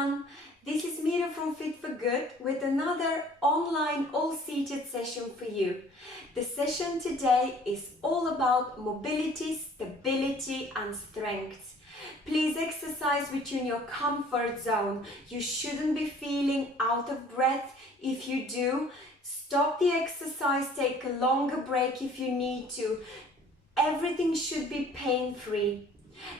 everyone, this is Mira from Fit For Good with another online all-seated session for you. The session today is all about mobility, stability and strength. Please exercise within your comfort zone. You shouldn't be feeling out of breath. If you do, stop the exercise, take a longer break if you need to. Everything should be pain-free.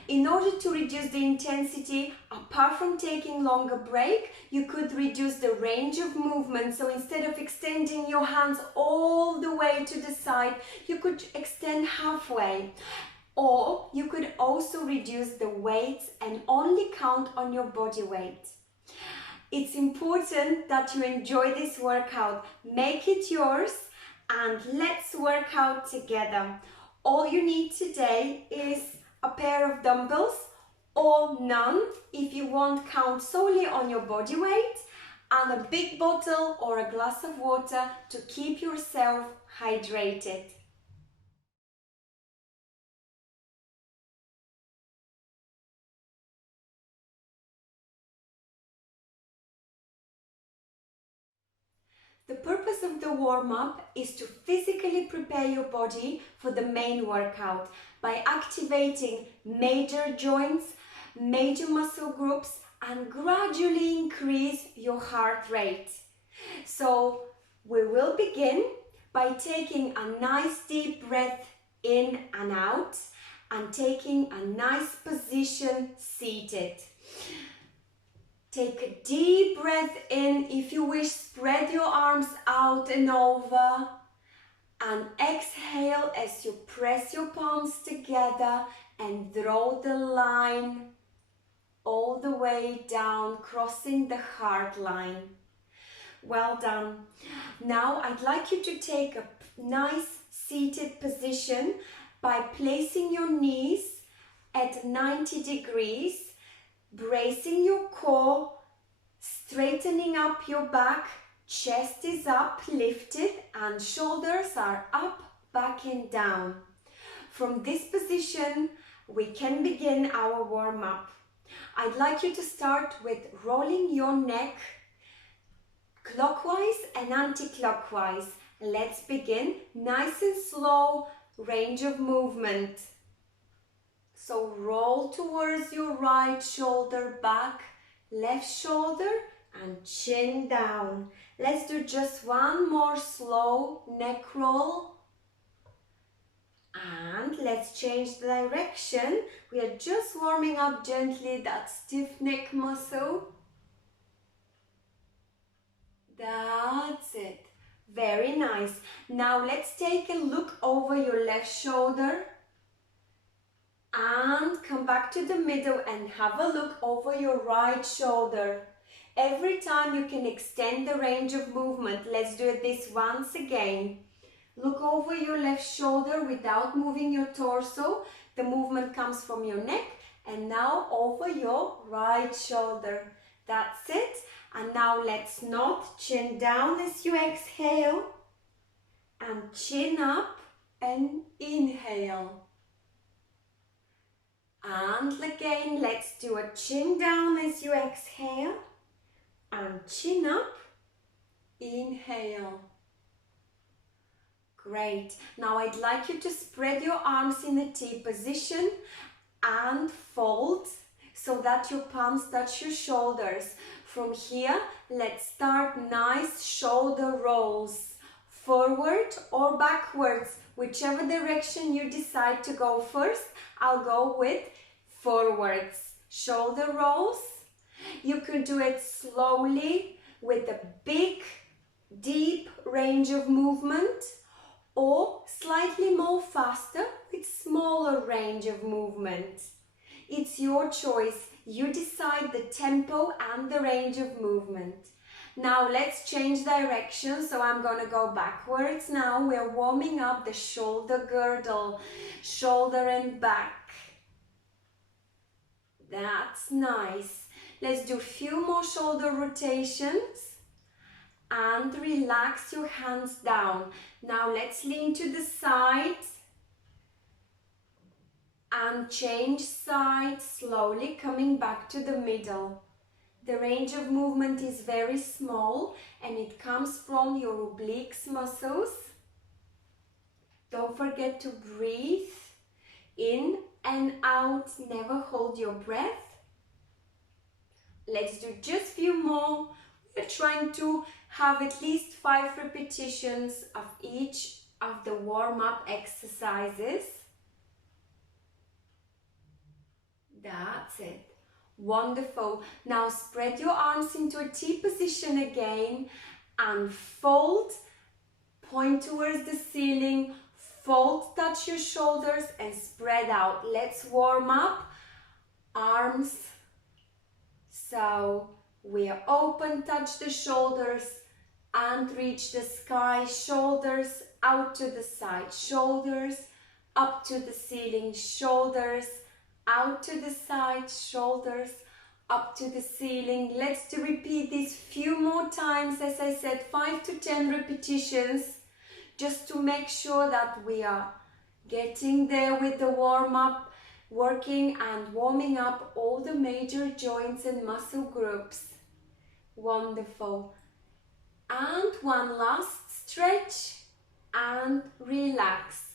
In order to reduce the intensity, apart from taking longer break, you could reduce the range of movement. So instead of extending your hands all the way to the side, you could extend halfway. Or you could also reduce the weights and only count on your body weight. It's important that you enjoy this workout. Make it yours and let's work out together. All you need today is a pair of dumbbells or none if you want, count solely on your body weight, and a big bottle or a glass of water to keep yourself hydrated. The purpose of the warm-up is to physically prepare your body for the main workout by activating major joints, major muscle groups, and gradually increase your heart rate. So we will begin by taking a nice deep breath in and out and taking a nice position seated. Take a deep breath in. If you wish, spread your arms out and over. And exhale as you press your palms together and draw the line all the way down, crossing the heart line. Well done. Now I'd like you to take a nice seated position by placing your knees at 90 degrees. Bracing your core, straightening up your back, chest is up, lifted, and shoulders are up, back and down. From this position, we can begin our warm-up. I'd like you to start with rolling your neck clockwise and anti-clockwise. Let's begin. Nice and slow range of movement. So roll towards your right shoulder back, left shoulder and chin down. Let's do just one more slow neck roll. And let's change the direction. We are just warming up gently that stiff neck muscle. That's it. Very nice. Now let's take a look over your left shoulder. And come back to the middle and have a look over your right shoulder. Every time you can extend the range of movement. Let's do this once again. Look over your left shoulder without moving your torso. The movement comes from your neck and now over your right shoulder. That's it. And now let's nod, chin down as you exhale and chin up and inhale. And again, let's do a chin down as you exhale and chin up, inhale. Great. Now I'd like you to spread your arms in a T position and fold so that your palms touch your shoulders. From here, let's start nice shoulder rolls, forward or backwards, whichever direction you decide to go first. I'll go with forwards, shoulder rolls. You could do it slowly with a big, deep range of movement or slightly more faster with smaller range of movement. It's your choice. You decide the tempo and the range of movement. Now let's change direction, so I'm going to go backwards now. We're warming up the shoulder girdle, shoulder and back. That's nice. Let's do a few more shoulder rotations and relax your hands down. Now let's lean to the side and change side slowly, coming back to the middle. The range of movement is very small and it comes from your obliques muscles. Don't forget to breathe in and out, never hold your breath. Let's do just a few more. We're trying to have at least 5 repetitions of each of the warm-up exercises. That's it. Wonderful. Now spread your arms into a T position again and fold, point towards the ceiling, fold, touch your shoulders and spread out. Let's warm up. Arms. So we are open, touch the shoulders and reach the sky. Shoulders out to the side, shoulders up to the ceiling, shoulders out to the side, shoulders up to the ceiling. Let's repeat this few more times. As I said, 5 to 10 repetitions, just to make sure that we are getting there with the warm-up, working and warming up all the major joints and muscle groups. Wonderful. And one last stretch and relax.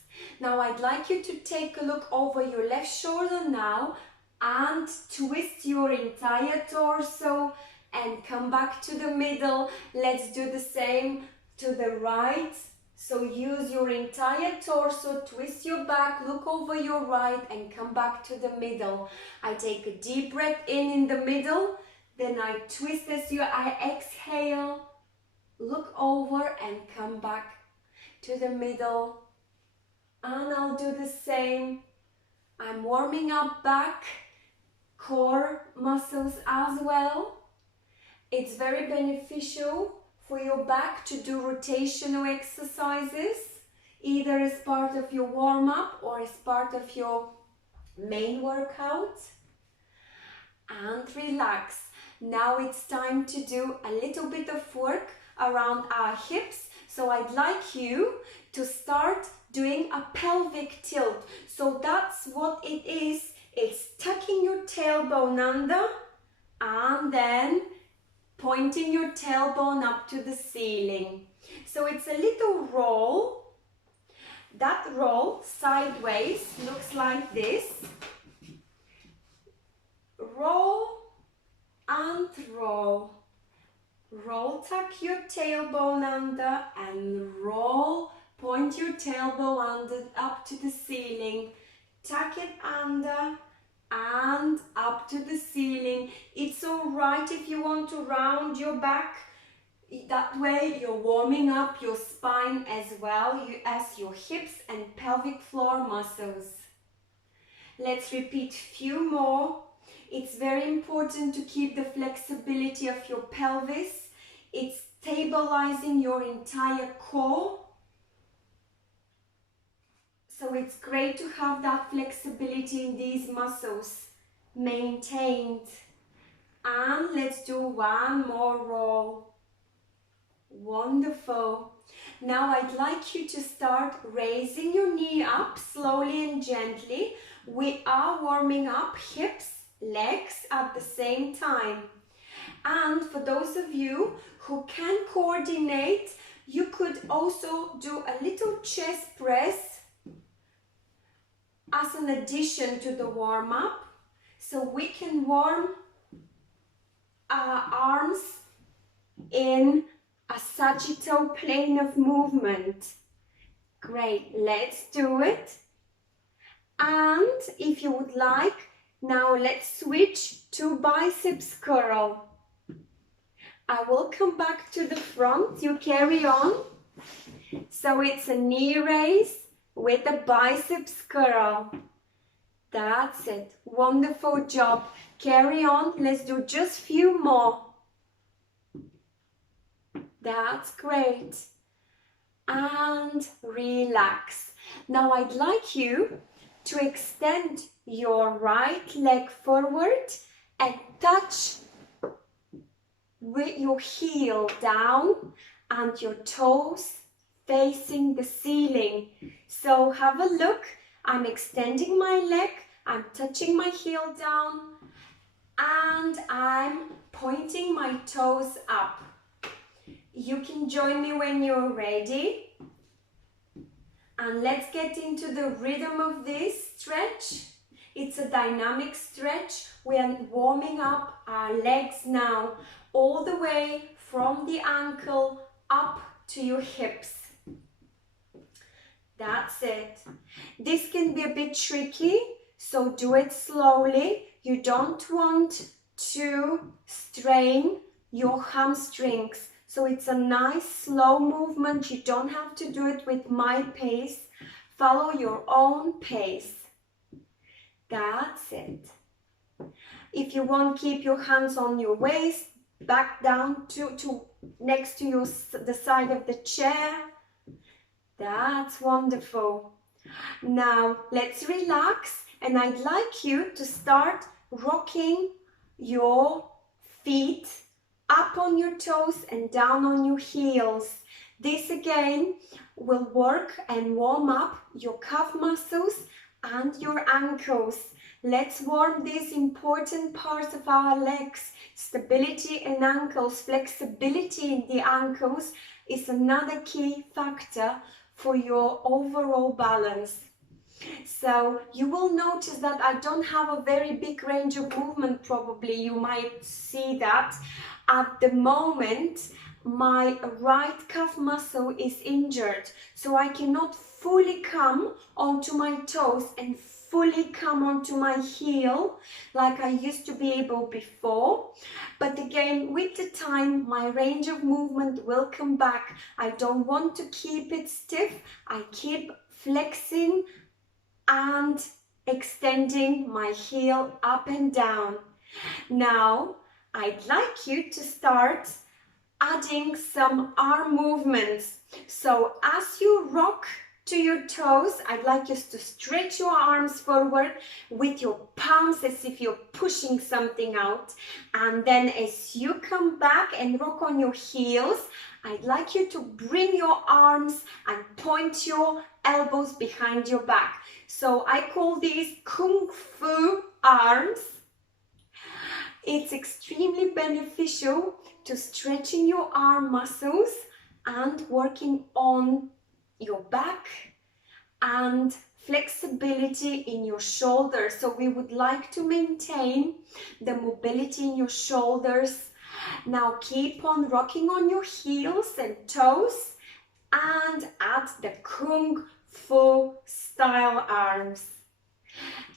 Now I'd like you to take a look over your left shoulder now and twist your entire torso and come back to the middle. Let's do the same to the right. So use your entire torso, twist your back, look over your right and come back to the middle. I take a deep breath in the middle, then I twist as I exhale, look over and come back to the middle. And I'll do the same. I'm warming up back, core muscles as well. It's very beneficial for your back to do rotational exercises, either as part of your warm-up or as part of your main workout. And relax. Now it's time to do a little bit of work around our hips. So I'd like you to start doing a pelvic tilt. So that's what it is. It's tucking your tailbone under and then pointing your tailbone up to the ceiling. So it's a little roll. That roll sideways looks like this. Roll and roll. Roll, tuck your tailbone under and roll. Point your tailbone under up to the ceiling. Tuck it under and up to the ceiling. It's alright if you want to round your back. That way you're warming up your spine as well as your hips and pelvic floor muscles. Let's repeat a few more. It's very important to keep the flexibility of your pelvis. It's stabilizing your entire core. So it's great to have that flexibility in these muscles maintained. And let's do one more roll. Wonderful. Now I'd like you to start raising your knee up slowly and gently. We are warming up hips, legs at the same time. And for those of you who can coordinate, you could also do a little chest press as an addition to the warm-up, so we can warm our arms in a sagittal plane of movement. Great, let's do it. And if you would like, now let's switch to biceps curl. I will come back to the front, you carry on. So it's a knee raise with a biceps curl. That's it. Wonderful job. Carry on. Let's do just a few more. That's great. And relax. Now I'd like you to extend your right leg forward and touch with your heel down and your toes facing the ceiling. So have a look. I'm extending my leg, I'm touching my heel down and I'm pointing my toes up. You can join me when you're ready. And let's get into the rhythm of this stretch. It's a dynamic stretch. We are warming up our legs now, all the way from the ankle up to your hips. That's it. This can be a bit tricky, so do it slowly. You don't want to strain your hamstrings. So it's a nice slow movement. You don't have to do it with my pace. Follow your own pace. That's it. If you want, keep your hands on your waist, back down to next to the side of the chair. That's wonderful. Now let's relax, and I'd like you to start rocking your feet up on your toes and down on your heels. This again will work and warm up your calf muscles and your ankles. Let's warm these important parts of our legs. Stability in ankles, flexibility in the ankles is another key factor for your overall balance. So you will notice that I don't have a very big range of movement, probably you might see that. At the moment, my right calf muscle is injured, so I cannot fully come onto my toes and fully come onto my heel like I used to be able before. But again, with the time, my range of movement will come back. I don't want to keep it stiff. I keep flexing and extending my heel up and down. Now, I'd like you to start adding some arm movements. So as you rock to your toes, I'd like you to stretch your arms forward with your palms as if you're pushing something out. And then as you come back and rock on your heels, I'd like you to bring your arms and point your elbows behind your back. So I call these Kung Fu arms. It's extremely beneficial to stretching your arm muscles and working on your back and flexibility in your shoulders. So we would like to maintain the mobility in your shoulders. Now keep on rocking on your heels and toes and add the Kung Fu style arms.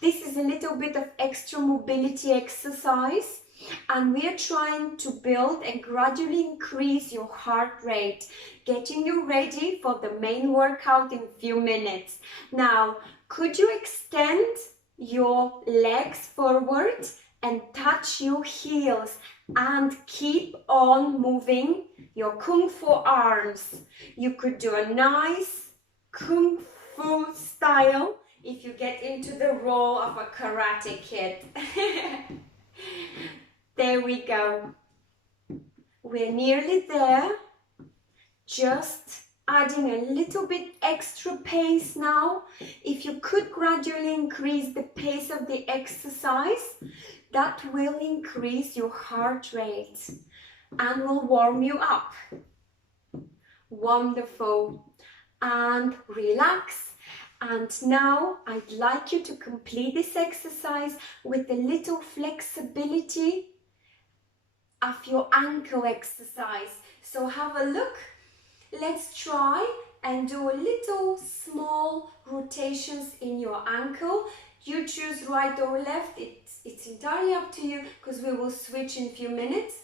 This is a little bit of extra mobility exercise, and we are trying to build and gradually increase your heart rate, getting you ready for the main workout in a few minutes. Now, could you extend your legs forward and touch your heels and keep on moving your Kung Fu arms? You could do a nice Kung Fu style if you get into the role of a karate kid. There we go. We're nearly there. Just adding a little bit extra pace now. If you could gradually increase the pace of the exercise, that will increase your heart rate and will warm you up. Wonderful. And relax. And now I'd like you to complete this exercise with a little flexibility of your ankle exercise. So have a look. Let's try and do a little small rotations in your ankle. You choose right or left. It's entirely up to you, because we will switch in a few minutes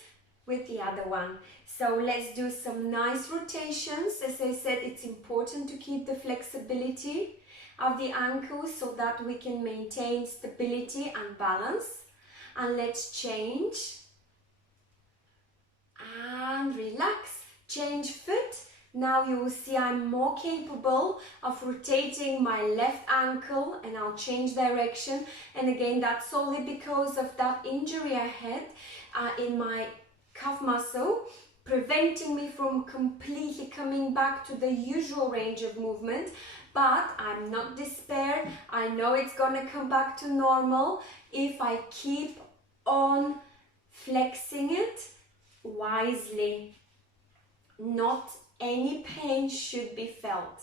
with the other one. So let's do some nice rotations. As I said, it's important to keep the flexibility of the ankles so that we can maintain stability and balance. And let's change and relax. Change foot. Now you will see I'm more capable of rotating my left ankle, and I'll change direction. And again, that's solely because of that injury I had in my calf muscle, preventing me from completely coming back to the usual range of movement. But I'm not despair. I know it's gonna come back to normal if I keep on flexing it wisely. Not any pain should be felt.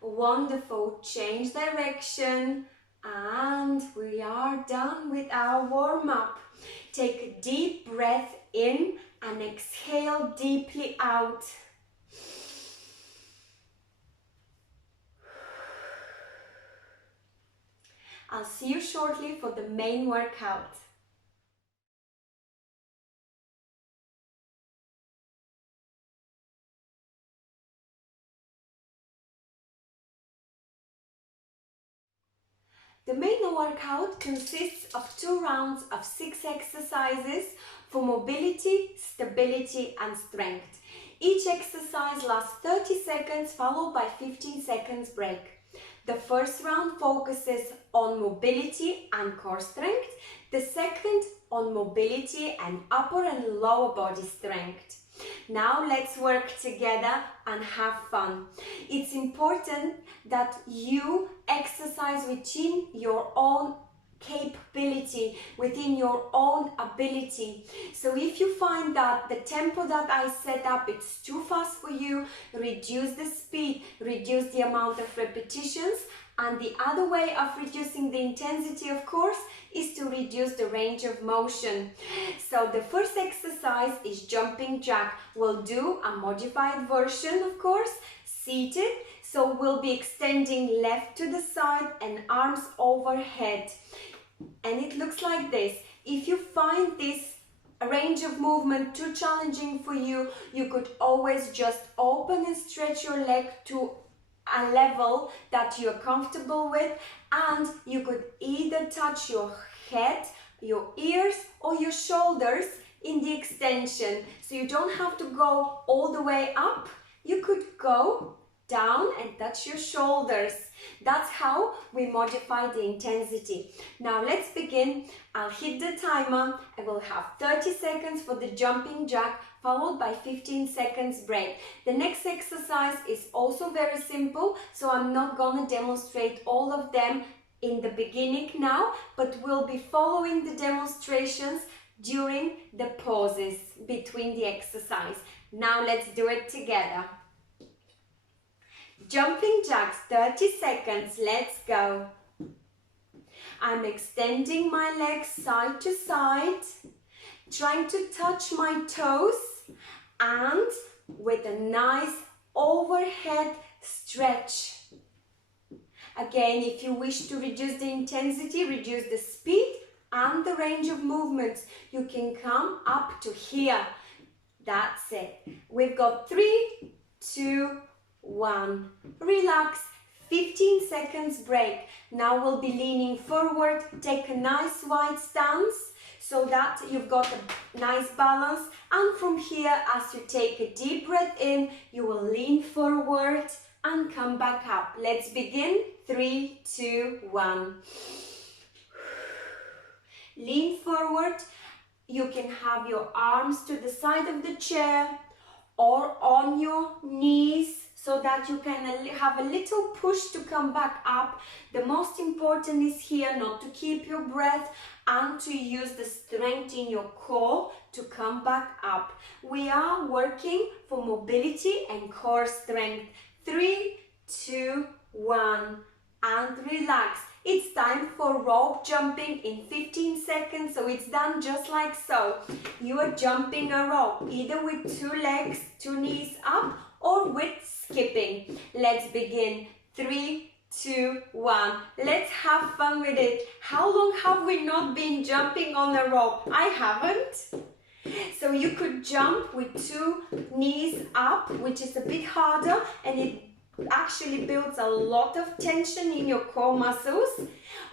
Wonderful. Change direction and we are done with our warm-up. Take a deep breath in and exhale deeply out. I'll see you shortly for the main workout. The main workout consists of 2 rounds of 6 exercises for mobility, stability and strength. Each exercise lasts 30 seconds followed by 15 seconds break. The first round focuses on mobility and core strength. The second on mobility and upper and lower body strength. Now let's work together and have fun. It's important that you exercise within your own capability, within your own ability. So if you find that the tempo that I set up it's too fast for you, reduce the speed, reduce the amount of repetitions. And the other way of reducing the intensity, of course, is to reduce the range of motion. So the first exercise is jumping jack. We'll do a modified version, of course, seated. So we'll be extending left to the side and arms overhead. And it looks like this. If you find this range of movement too challenging for you, you could always just open and stretch your leg to a level that you're comfortable with, and you could either touch your head, your ears or your shoulders in the extension. So you don't have to go all the way up, you could go down and touch your shoulders. That's how we modify the intensity. Now let's begin. I'll hit the timer. I will have 30 seconds for the jumping jack followed by 15 seconds break. The next exercise is also very simple, so I'm not gonna demonstrate all of them in the beginning now, but we'll be following the demonstrations during the pauses between the exercise. Now let's do it together. Jumping jacks, 30 seconds, let's go. I'm extending my legs side to side, trying to touch my toes and with a nice overhead stretch. Again, if you wish to reduce the intensity, reduce the speed and the range of movements, you can come up to here. That's it. We've got 3, 2, 1. Relax. 15 seconds break. Now we'll be leaning forward. Take a nice wide stance so that you've got a nice balance. And from here, as you take a deep breath in, you will lean forward and come back up. Let's begin. 3, 2, 1. Lean forward. You can have your arms to the side of the chair or on your knees so that you can have a little push to come back up. The most important is here not to keep your breath and to use the strength in your core to come back up. We are working for mobility and core strength. 3, 2, 1 and relax. It's time for rope jumping in 15 seconds, so it's done just like so. You are jumping a rope, either with 2 legs, 2 knees up, or with skipping. Let's begin. 3, 2, 1. Let's have fun with it. How long have we not been jumping on a rope? I haven't. So you could jump with 2 knees up, which is a bit harder, and it actually builds a lot of tension in your core muscles.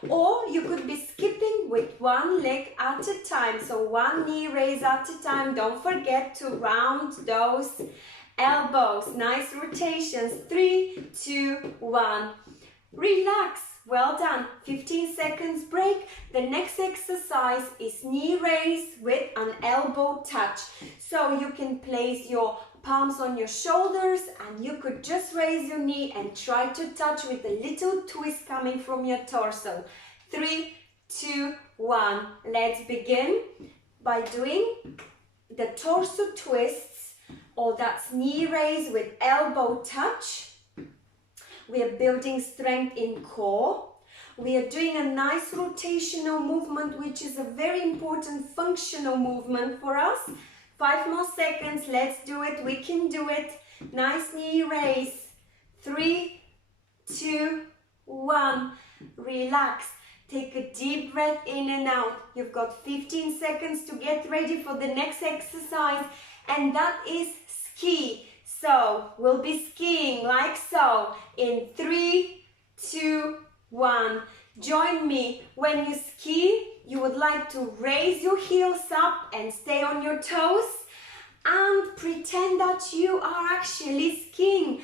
Or you could be skipping with 1 leg at a time, so 1 knee raise at a time. Don't forget to round those elbows. Nice rotations. 3, 2, 1. Relax. Well done. 15 seconds break. The next exercise is knee raise with an elbow touch. So you can place your palms on your shoulders and you could just raise your knee and try to touch with a little twist coming from your torso. 3, 2, 1. Let's begin by doing the torso twists, or that's knee raise with elbow touch. We are building strength in core. We are doing a nice rotational movement, which is a very important functional movement for us. 5 more seconds. Let's do it. We can do it. Nice knee raise. 3, 2, 1. Relax. Take a deep breath in and out. You've got 15 seconds to get ready for the next exercise, and that is ski. So we'll be skiing like so in 3, 2, 1. Join me. When you ski, you would like to raise your heels up and stay on your toes and pretend that you are actually skiing.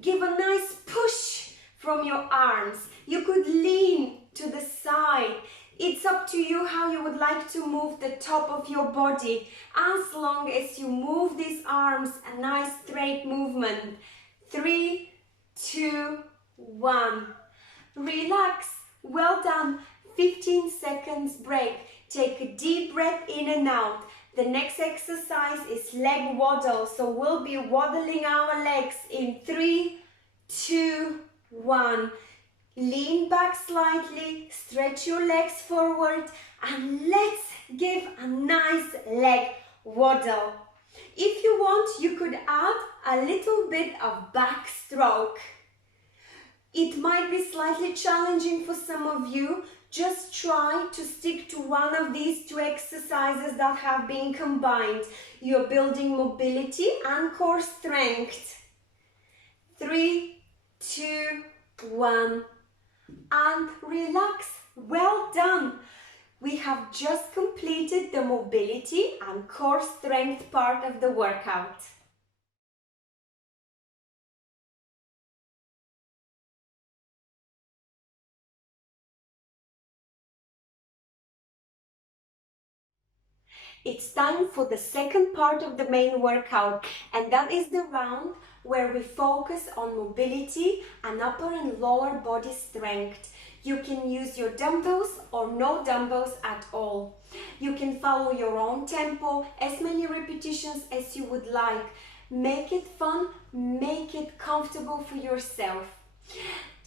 Give a nice push from your arms. You could lean to the side. It's up to you how you would like to move the top of your body, as long as you move these arms, a nice straight movement. 3, 2, 1. Relax. Well done. 15 seconds break. Take a deep breath in and out. The next exercise is leg waddle. So we'll be waddling our legs in 3, 2, 1. Lean back slightly, stretch your legs forward, and let's give a nice leg waddle. If you want, you could add a little bit of backstroke. It might be slightly challenging for some of you. Just try to stick to one of these two exercises that have been combined. You're building mobility and core strength. 3, 2, 1. And relax. Well done. We have just completed the mobility and core strength part of the workout. It's time for the second part of the main workout, and that is the round where we focus on mobility and upper and lower body strength. You can use your dumbbells or no dumbbells at all. You can follow your own tempo, as many repetitions as you would like. Make it fun, make it comfortable for yourself.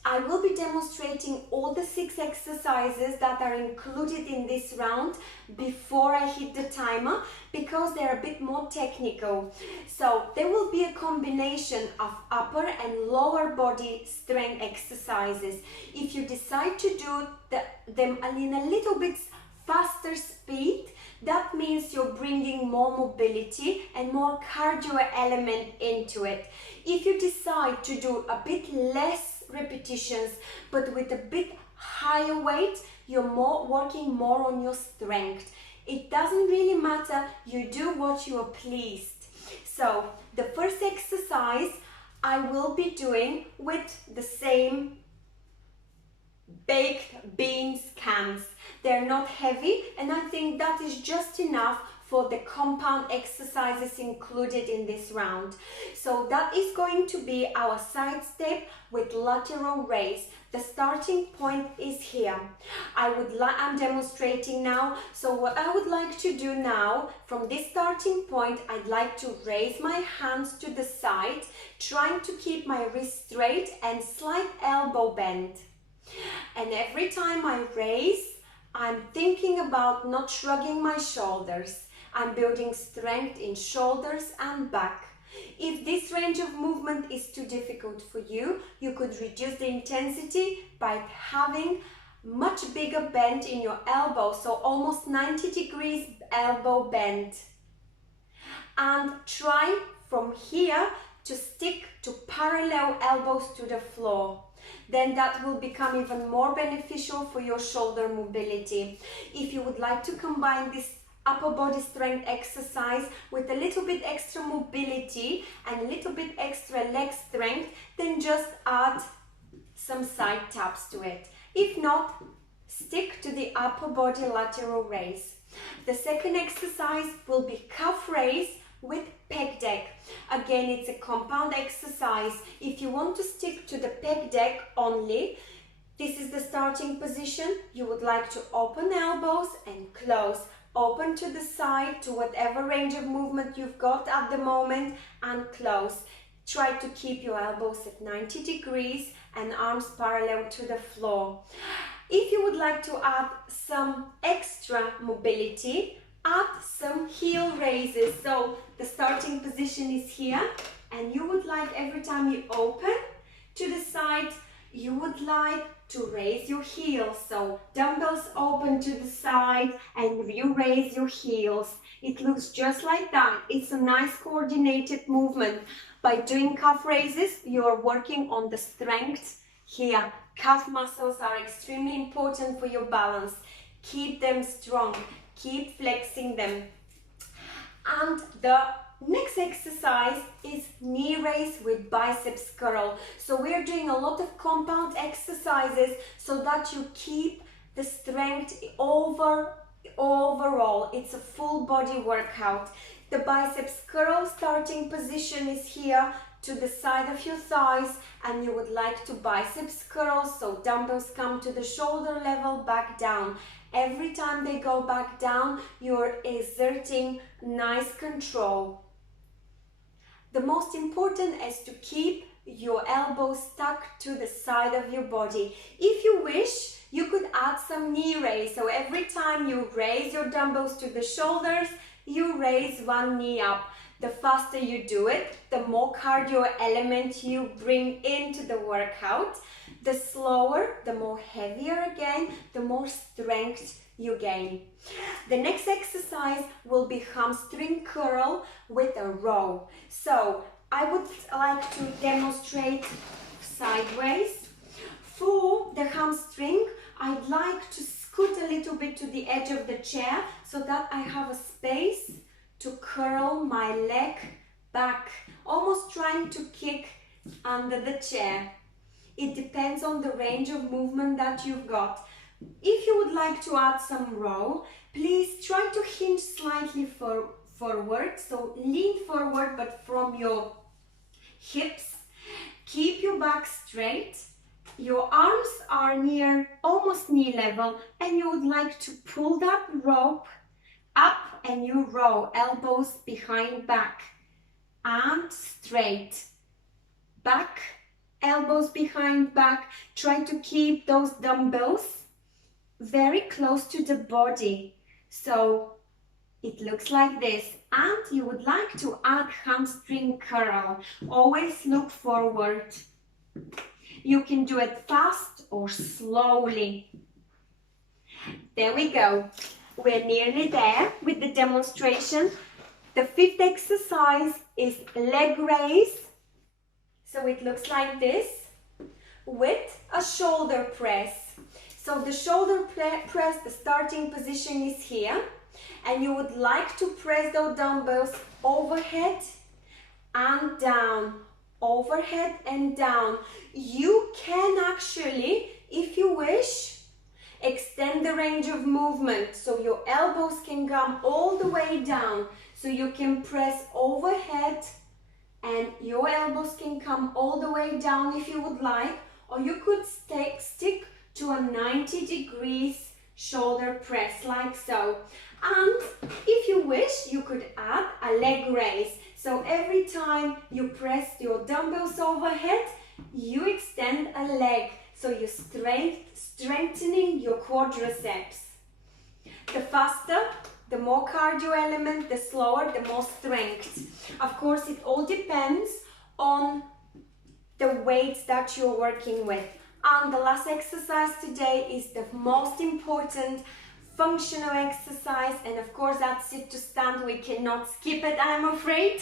I will be demonstrating all the 6 exercises that are included in this round before I hit the timer, because they're a bit more technical. So there will be a combination of upper and lower body strength exercises. If you decide to do them in a little bit faster speed, that means you're bringing more mobility and more cardio element into it. If you decide to do a bit less repetitions but with a bit higher weight, you're working more on your strength. It doesn't really matter, you do what you are pleased. So the first exercise I will be doing with the same baked beans cans. They're not heavy, and I think that is just enough for the compound exercises included in this round. So that is going to be our side step with lateral raise. The starting point is here. I'm demonstrating now. So what I would like to do now, from this starting point, I'd like to raise my hands to the side, trying to keep my wrist straight and slight elbow bend. And every time I raise, I'm thinking about not shrugging my shoulders. I'm building strength in shoulders and back. If this range of movement is too difficult for you, you could reduce the intensity by having much bigger bend in your elbow, so almost 90 degrees elbow bend. And try from here to stick to parallel elbows to the floor. Then that will become even more beneficial for your shoulder mobility. If you would like to combine this upper body strength exercise with a little bit extra mobility and a little bit extra leg strength, then just add some side taps to it. If not, stick to the upper body lateral raise. The second exercise will be calf raise with pec deck. Again, it's a compound exercise. If you want to stick to the pec deck only, this is the starting position, you would like to open elbows and close. Open to the side, to whatever range of movement you've got at the moment, and close. Try to keep your elbows at 90 degrees and arms parallel to the floor. If you would like to add some extra mobility, add some heel raises. So the starting position is here, and you would like, every time you open to the side, you would like to raise your heels. So dumbbells open to the side and you raise your heels. It looks just like that. It's a nice coordinated movement. By doing calf raises, you're working on the strength here. Calf muscles are extremely important for your balance. Keep them strong. Keep flexing them. And the next exercise is knee raise with biceps curl. So we're doing a lot of compound exercises so that you keep the strength overall. It's a full body workout. The biceps curl starting position is here to the side of your thighs, and you would like to biceps curl, so dumbbells come to the shoulder level, back down. Every time they go back down, you're exerting nice control. The most important is to keep your elbows stuck to the side of your body. If you wish, you could add some knee raise. So every time you raise your dumbbells to the shoulders, you raise one knee up. The faster you do it, the more cardio element you bring into the workout. The slower, the more heavier again, the more strength you gain. The next exercise will be hamstring curl with a row. So I would like to demonstrate sideways. For the hamstring, I'd like to scoot a little bit to the edge of the chair so that I have a space to curl my leg back, almost trying to kick under the chair. It depends on the range of movement that you've got. If you would like to add some row, please try to hinge slightly forward. So lean forward, but from your hips. Keep your back straight. Your arms are near almost knee level, and you would like to pull that rope up, and you row, elbows behind back and straight. Back, elbows behind back. Try to keep those dumbbells very close to the body. So it looks like this. And you would like to add hamstring curl. Always look forward. You can do it fast or slowly. There we go. We're nearly there with the demonstration. The fifth exercise is leg raise. So it looks like this with a shoulder press. So the shoulder press, the starting position is here. And you would like to press those dumbbells overhead and down. Overhead and down. You can actually, if you wish, extend the range of movement so your elbows can come all the way down. So you can press overhead and your elbows can come all the way down if you would like, or you could stick to a 90 degrees shoulder press like so. And if you wish, you could add a leg raise. So every time you press your dumbbells overhead, you extend a leg. So you're strengthening your quadriceps. The faster, the more cardio element, the slower, the more strength. Of course, it all depends on the weights that you're working with. And the last exercise today is the most important functional exercise, and of course that's sit to stand. We cannot skip it, I'm afraid.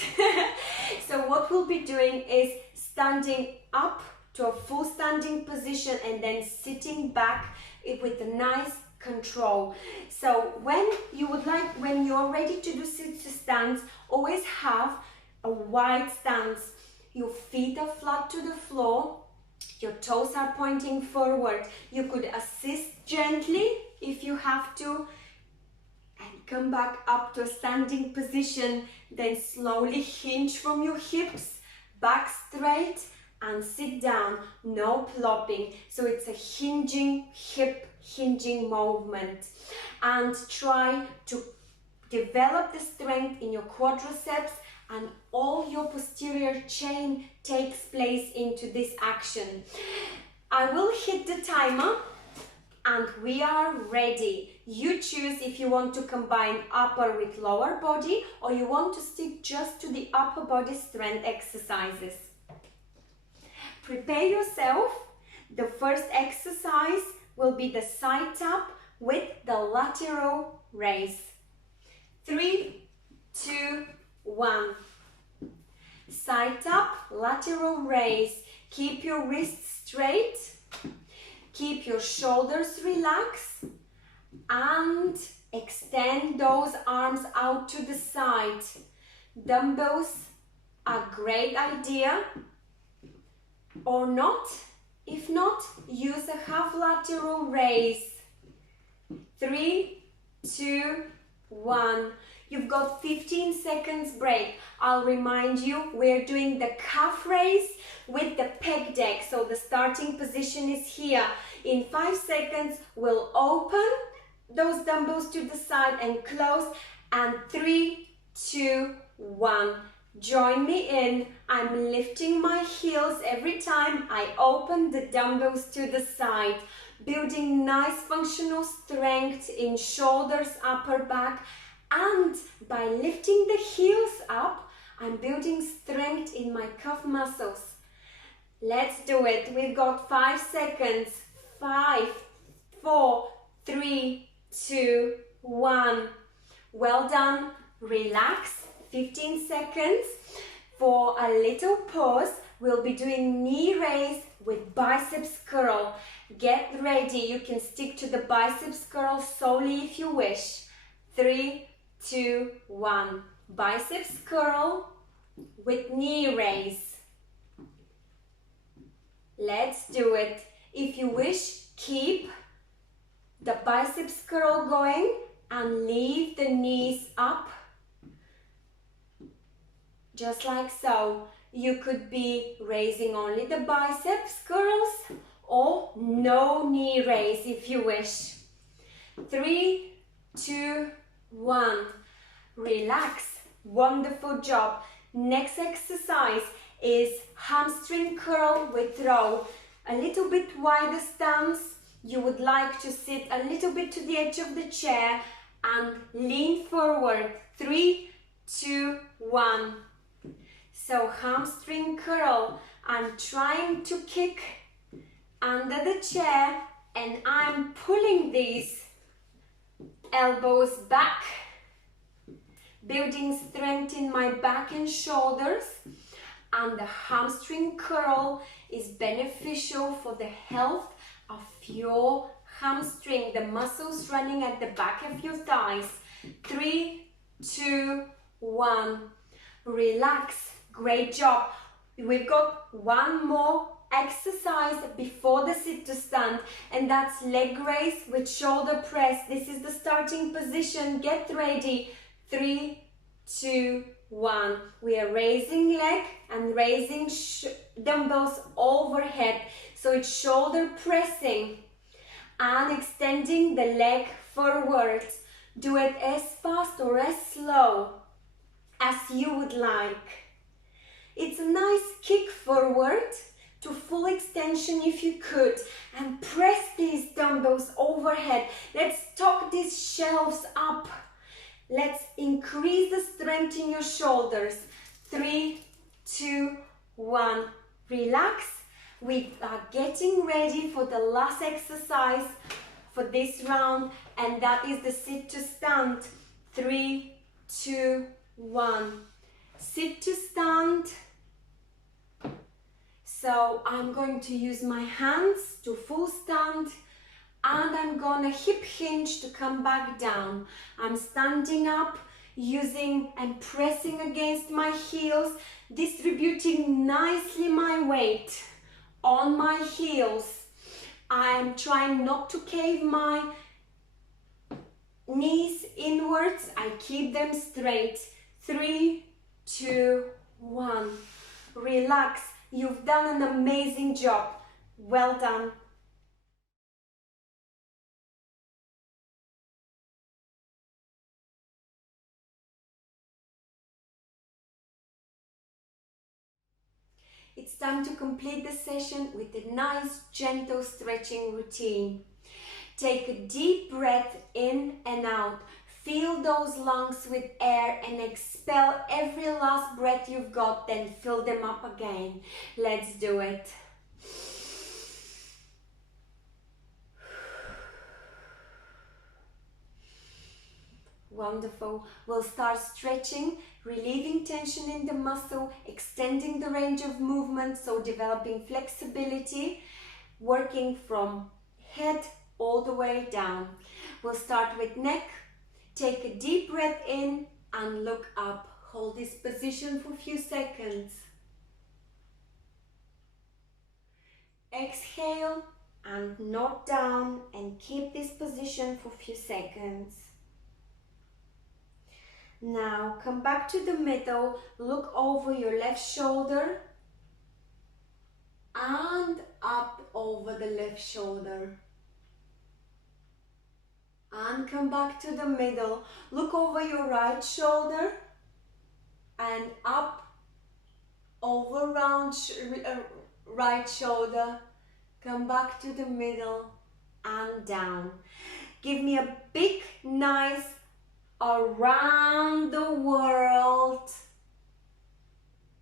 So what we'll be doing is standing up to a full standing position and then sitting back with a nice control. So when you're ready to do sit to stands, always have a wide stance. Your feet are flat to the floor, your toes are pointing forward. You could assist gently if you have to, and come back up to a standing position. Then slowly hinge from your hips, back straight, and sit down, no plopping. So it's a hinging, hip hinging movement. And try to develop the strength in your quadriceps, and all your posterior chain takes place into this action. I will hit the timer and we are ready. You choose if you want to combine upper with lower body or you want to stick just to the upper body strength exercises. Prepare yourself. The first exercise will be the side tap with the lateral raise. 3, 2, 1. Side tap, lateral raise. Keep your wrists straight. Keep your shoulders relaxed and extend those arms out to the side. Dumbbells are a great idea, or not. If not, use a half lateral raise. 3, 2, 1. You've got 15 seconds break. I'll remind you, we're doing the calf raise with the pec deck. So the starting position is here. In 5 seconds, we'll open those dumbbells to the side and close. And 3, 2, 1. Join me in. I'm lifting my heels every time I open the dumbbells to the side. Building nice functional strength in shoulders, upper back. And by lifting the heels up, I'm building strength in my calf muscles. Let's do it. We've got 5 seconds. 5, 4, 3, 2, 1. Well done. Relax. 15 seconds. For a little pause, we'll be doing knee raise with biceps curl. Get ready. You can stick to the biceps curl solely if you wish. 3, 2, 1. Biceps curl with knee raise. Let's do it. If you wish, keep the biceps curl going and leave the knees up. Just like so. You could be raising only the biceps curls or no knee raise if you wish. 3, 2, 1. Relax. Wonderful job. Next exercise is hamstring curl with row. A little bit wider stance. You would like to sit a little bit to the edge of the chair and lean forward. 3, 2, 1. So hamstring curl. I'm trying to kick under the chair and I'm pulling these elbows back, building strength in my back and shoulders. And the hamstring curl is beneficial for the health of your hamstring, the muscles running at the back of your thighs. 3, 2, 1. Relax. Great job. We've got one more exercise before the sit to stand, and that's leg raise with shoulder press. This is the starting position. Get ready. 3, 2, 1. We are raising leg and raising dumbbells overhead. So it's shoulder pressing and extending the leg forward. Do it as fast or as slow as you would like. It's a nice kick forward to full extension if you could, and press these dumbbells overhead. Let's tuck these shelves up. Let's increase the strength in your shoulders. 3, 2, 1. Relax. We are getting ready for the last exercise for this round, and that is the sit to stand. 3, 2, 1. Sit to stand. So I'm going to use my hands to full stand, and I'm gonna hip hinge to come back down. I'm standing up, using and pressing against my heels, distributing nicely my weight on my heels. I'm trying not to cave my knees inwards. I keep them straight. 3, 2, 1. Relax. You've done an amazing job. Well done. It's time to complete the session with a nice, gentle stretching routine. Take a deep breath in and out. Fill those lungs with air and expel every last breath you've got, then fill them up again. Let's do it. Wonderful. We'll start stretching, relieving tension in the muscle, extending the range of movement, so developing flexibility, working from head all the way down. We'll start with neck. Take a deep breath in and look up. Hold this position for a few seconds. Exhale and nod down and keep this position for a few seconds. Now come back to the middle, look over your left shoulder and up over the left shoulder. And come back to the middle, look over your right shoulder and up over right shoulder. Come back to the middle and down. Give me a big, nice around the world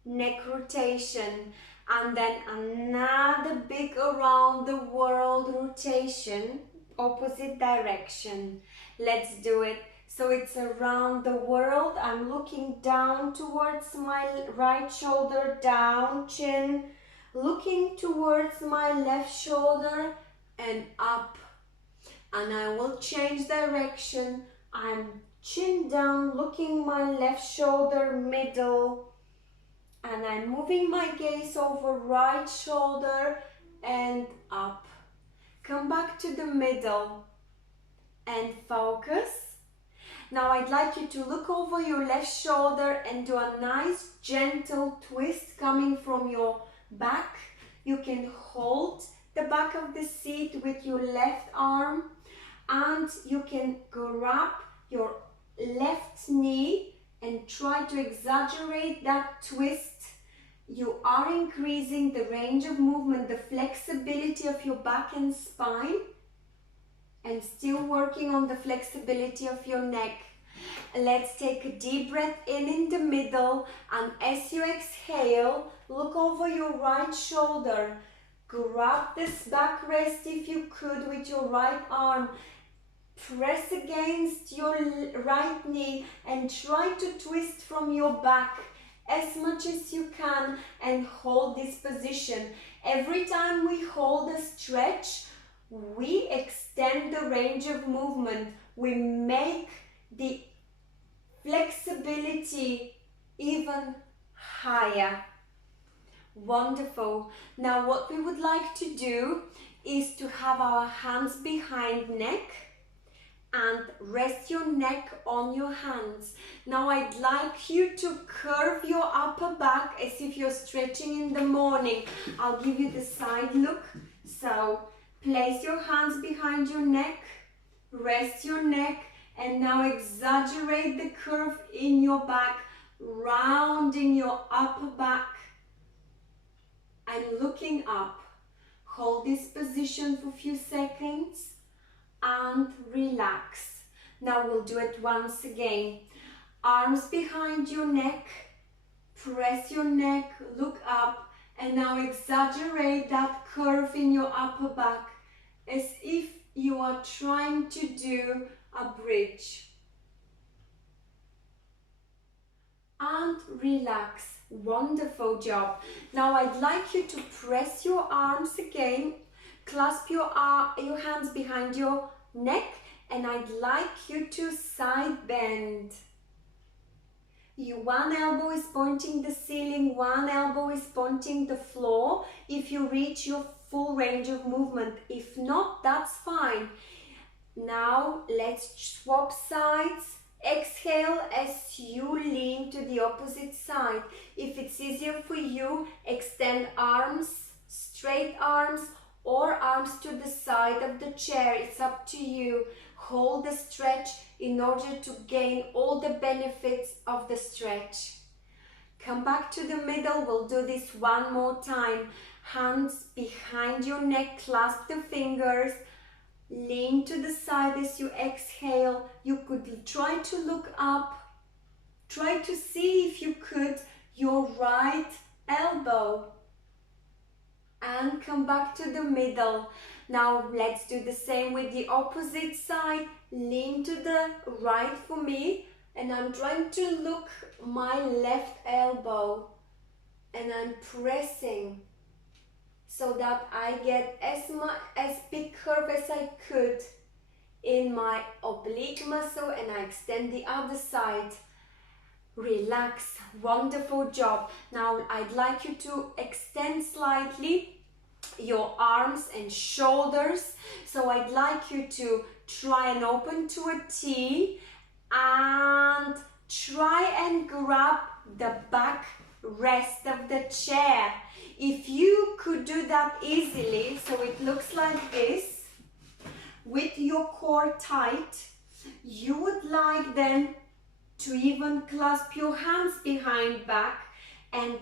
neck rotation, and then another big around the world rotation, opposite direction. Let's do it. So it's around the world. I'm looking down towards my right shoulder, down, chin, looking towards my left shoulder and up. And I will change direction. I'm chin down, looking my left shoulder, middle, and I'm moving my gaze over right shoulder and up. Come back to the middle and focus. Now I'd like you to look over your left shoulder and do a nice gentle twist coming from your back. You can hold the back of the seat with your left arm and you can grab your left knee and try to exaggerate that twist. You are increasing the range of movement, the flexibility of your back and spine, and still working on the flexibility of your neck. Let's take a deep breath in the middle, and as you exhale, look over your right shoulder. Grab this backrest if you could with your right arm. Press against your right knee and try to twist from your back as much as you can and hold this position. Every time we hold a stretch, we extend the range of movement. We make the flexibility even higher. Wonderful. Now what we would like to do is to have our hands behind neck and rest your neck on your hands. Now I'd like you to curve your upper back as if you're stretching in the morning. I'll give you the side look. So place your hands behind your neck, rest your neck, and now exaggerate the curve in your back, rounding your upper back and looking up. Hold this position for a few seconds and relax. Now we'll do it once again. Arms behind your neck, press your neck, look up, and now exaggerate that curve in your upper back as if you are trying to do a bridge. And relax. Wonderful job. Now I'd like you to press your arms again, clasp your hands behind your neck, and I'd like you to side bend. One elbow is pointing the ceiling, one elbow is pointing the floor if you reach your full range of movement. If not, that's fine. Now let's swap sides. exhale as you lean to the opposite side. If it's easier for you, extend arms, straight arms, or arms to the side of the chair. It's up to you. Hold the stretch in order to gain all the benefits of the stretch. Come back to the middle. We'll do this one more time. Hands behind your neck, clasp the fingers. Lean to the side as you exhale. You could try to look up. Try to see if you could your right elbow. And come back to the middle. Now let's do the same with the opposite side. Lean to the right for me. And I'm trying to look my left elbow. And I'm pressing so that I get as big curve as I could in my oblique muscle, and I extend the other side. Relax. Wonderful job. Now I'd like you to extend slightly your arms and shoulders. So I'd like you to try and open to a T and try and grab the back rest of the chair. If you could do that easily, so it looks like this, with your core tight, you would like then to even clasp your hands behind back and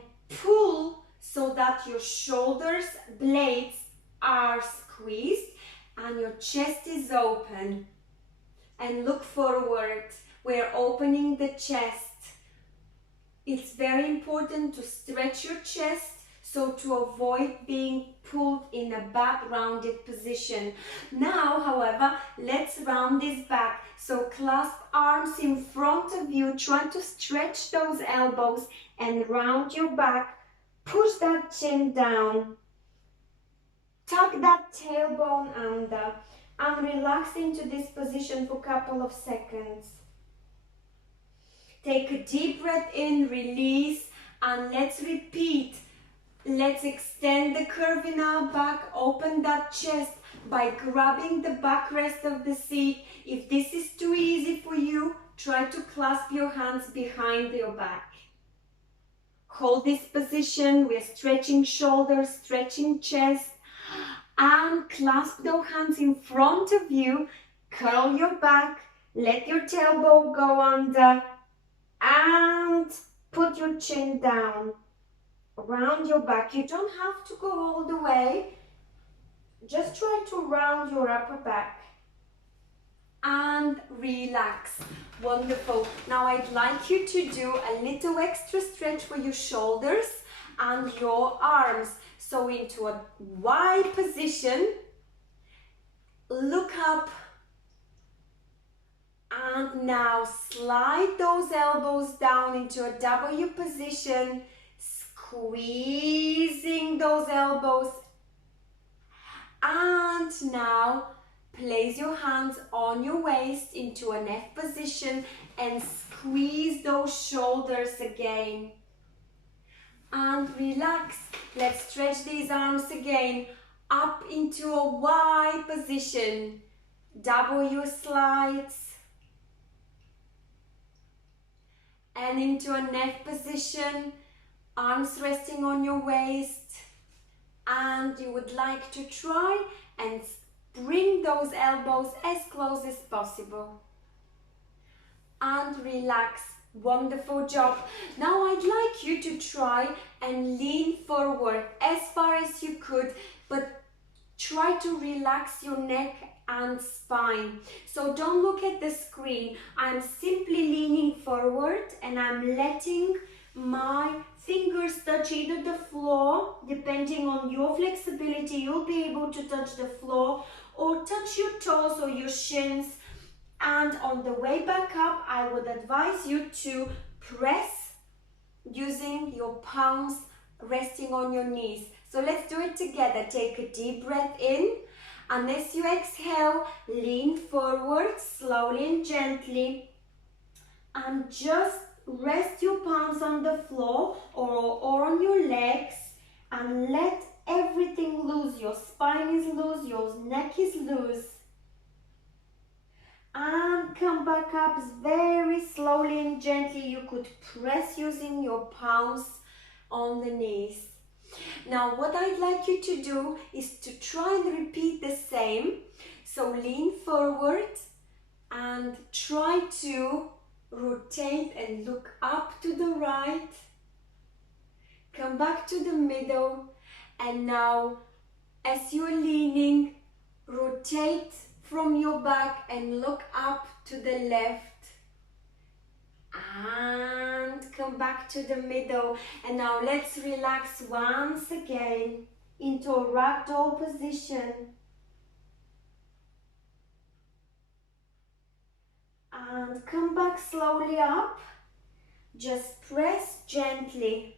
pull so that your shoulders blades are squeezed and your chest is open. And look forward. We're opening the chest. It's very important to stretch your chest so to avoid being pulled in a back rounded position. Now, however, let's round this back. So clasp arms in front of you, try to stretch those elbows and round your back. Push that chin down. Tuck that tailbone under and relax into this position for a couple of seconds. Take a deep breath in, release, and let's repeat. Let's extend the curve in our back, open that chest by grabbing the backrest of the seat. If this is too easy for you, try to clasp your hands behind your back. Hold this position. We're stretching shoulders, stretching chest, and clasp those hands in front of you. Curl your back, let your tailbone go under, and put your chin down. Round your back. You don't have to go all the way. Just try to round your upper back. And relax. Wonderful. Now I'd like you to do a little extra stretch for your shoulders and your arms. So into a Y position. Look up. And now slide those elbows down into a W position. Squeezing those elbows, and now place your hands on your waist into an F position and squeeze those shoulders again and relax. Let's stretch these arms again up into a Y position. W slides and into an F position. Arms resting on your waist, and you would like to try and bring those elbows as close as possible. And relax. Wonderful job. Now I'd like you to try and lean forward as far as you could, but try to relax your neck and spine. So don't look at the screen. I'm simply leaning forward and I'm letting my fingers touch either the floor. Depending on your flexibility, you'll be able to touch the floor or touch your toes or your shins. And on the way back up, I would advise you to press using your palms resting on your knees. So let's do it together. Take a deep breath in, and as you exhale, lean forward slowly and gently, and just rest your palms on the floor or on your legs and let everything loose. Your spine is loose, your neck is loose. And come back up very slowly and gently. You could press using your palms on the knees. Now what I'd like you to do is to try and repeat the same. So lean forward and try to rotate and look up to the right. Come back to the middle, and now as you're leaning, rotate from your back and look up to the left. And come back to the middle. And now let's relax once again into a ragdoll position. And come back slowly up. Just press gently.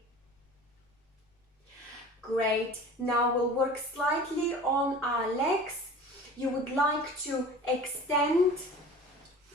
Great. Now we'll work slightly on our legs. You would like to extend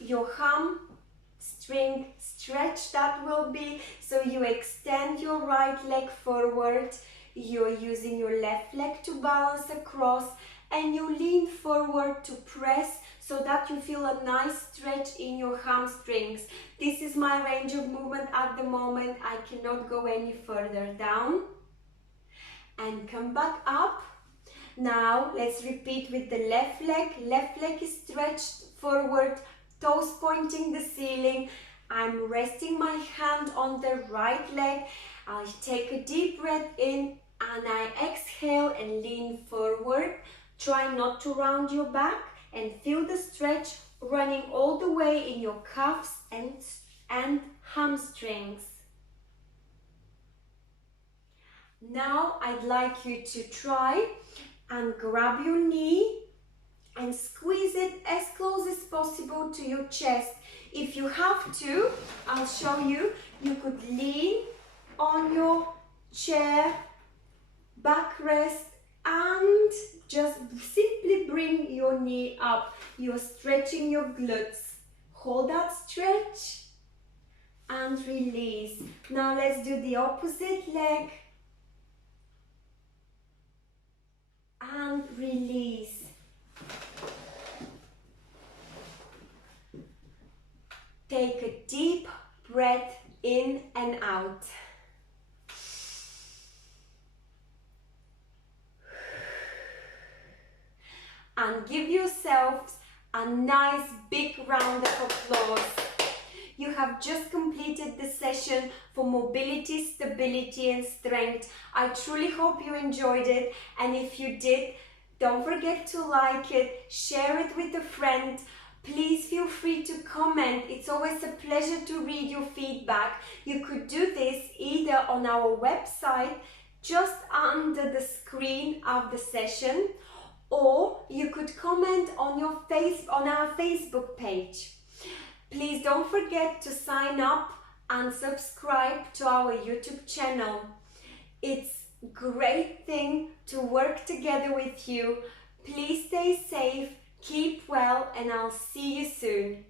your hamstring stretch, that will be. So you extend your right leg forward. You're using your left leg to balance across, and you lean forward to press so that you feel a nice stretch in your hamstrings. This is my range of movement at the moment. I cannot go any further down. And come back up. Now let's repeat with the left leg. Left leg is stretched forward, toes pointing the ceiling. I'm resting my hand on the right leg. I'll take a deep breath in and I exhale and lean forward. Try not to round your back and feel the stretch running all the way in your calves and hamstrings. Now I'd like you to try and grab your knee and squeeze it as close as possible to your chest. If you have to, I'll show you, you could lean on your chair, backrest, and just simply bring your knee up. You're stretching your glutes. Hold that stretch and release. Now let's do the opposite leg. And release. Take a deep breath in and out. And give yourselves a nice big round of applause. You have just completed the session for mobility, stability and strength. I truly hope you enjoyed it, and if you did, don't forget to like it, share it with a friend. Please feel free to comment. It's always a pleasure to read your feedback. You could do this either on our website, just under the screen of the session, or you could comment on our Facebook page. Please don't forget to sign up and subscribe to our YouTube channel. It's a great thing to work together with you. Please stay safe, keep well, and I'll see you soon.